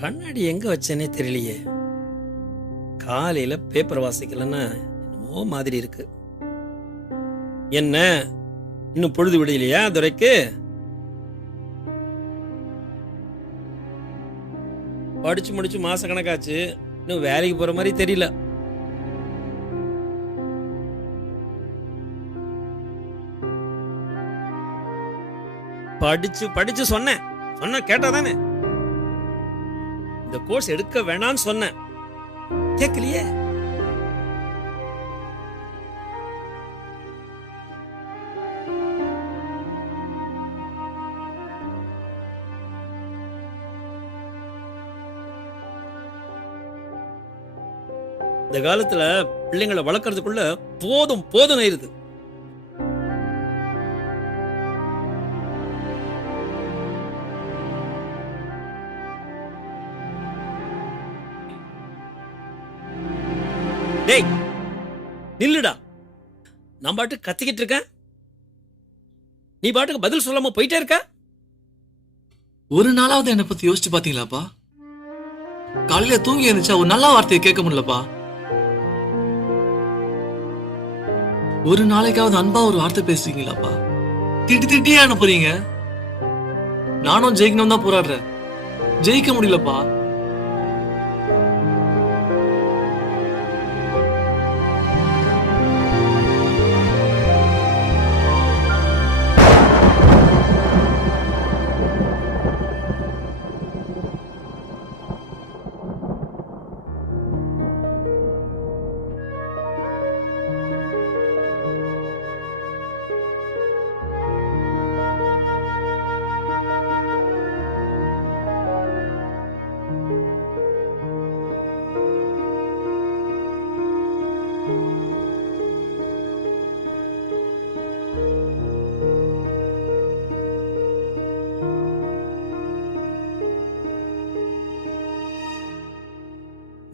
கண்ணாடி எங்க வச்சேனே தெரியலையே. காலையில பேப்பர் வாசிக்கலன்னா என்னமோ மாதிரி இருக்கு. என்ன இன்னும் பொழுது விடையிலையா துரைக்கு? படிச்சு முடிச்சு மாச கணக்காச்சு, இன்னும் வேலைக்கு போற மாதிரி தெரியல. படிச்சு படிச்சு சொன்னேன் கேட்டாதானே? இந்த கோர்ஸ் எடுக்க வேணாம்னு சொன்னேன், கேட்கலையே. இந்த காலத்துல பிள்ளைங்களை வளர்க்கறதுக்குள்ள போதும் போதும் ஆயிருது. டேய் நில்லுடா, நான் பாட்டுக்கு கத்திக்கிட்டு இருக்கேன், நீ பாட்டுக்கு பதில் சொல்லாம போயிட்டே இருக்க. ஒரு நாளாவது என்னை பத்தி யோசிச்சு பாத்தீங்களாப்பா? காலையில தூங்கி இருந்துச்சா ஒரு நல்ல வார்த்தையை கேட்க முடியலப்பா. ஒரு நாளைக்காவது அன்பா ஒரு வார்த்தை பேசுறீங்களாப்பா? திட்டியே அனுப்புறீங்க. நானும் ஜெயிக்கணும் தான் போராடுறேன், ஜெயிக்க முடியலப்பா.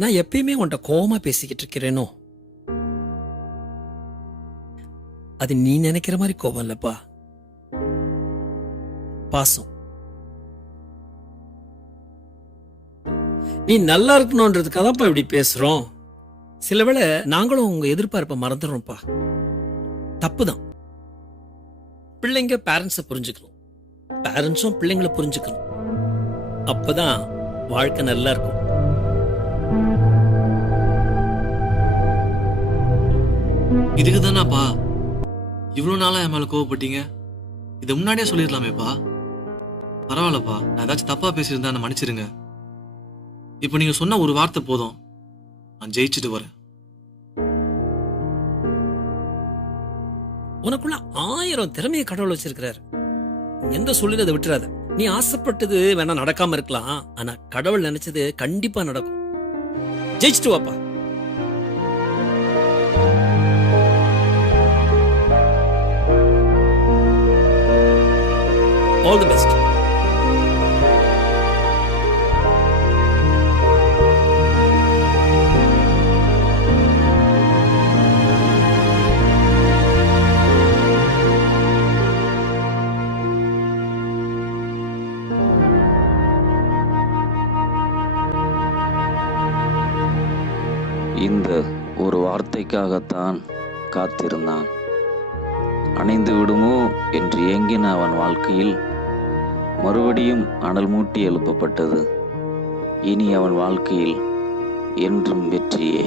நான் எப்பயுமே உன்ட்ட கோவமா பேசிக்கிட்டு இருக்கிறேனோ? அது நீ நினைக்கிற மாதிரி கோபம் இல்லப்பா, பாசம். நீ நல்லா இருக்கணும்ன்றதுக்காகப்பா இப்படி பேசுறோம். சில வேளை நாங்களும் உங்க எதிர்பார்ப்பை மறந்துடுறோம்ப்பா. தப்புதான். பிள்ளைங்க பேரண்ட்ஸை புரிஞ்சுக்கணும், பேரண்ட்ஸும் பிள்ளைங்களை புரிஞ்சுக்கணும். அப்பதான் வாழ்க்கை நல்லா இருக்கும். இதுக்கு தானாப்பா இவ்வளவு நாளா என் மேல கோவப்பட்டீங்க? இதை முன்னாடியே சொல்லிடலாமேப்பா. பரவாயில்லப்பா, நான் ஏதாச்சும் தப்பா பேசியிருந்தா என்ன மன்னிச்சிருங்க. இப்ப நீங்க சொன்ன ஒரு வார்த்தை போதும், நான் ஜெயிச்சுட்டு வரேன். உனக்குள்ள 1000 திறமையை கடவுள் வச்சிருக்கிறார். எந்த சொல்லுறதை விட்டுறாத. நீ ஆசைப்பட்டது வேணா நடக்காம இருக்கலாம், ஆனா கடவுள் நினைச்சது கண்டிப்பா நடக்கும். ஜெயிச்சுட்டு வாப்பா. All the best. இந்த ஒரு வார்த்தைக்காகத்தான் காத்திருந்தான். அணைந்து விடுமோ என்று ஏங்கின அவன் வாழ்க்கையில் மறுபடியும் அனல் மூட்டி எழுப்பப்பட்டது. இனி அவன் வாழ்க்கையில் என்றும் வெற்றியே.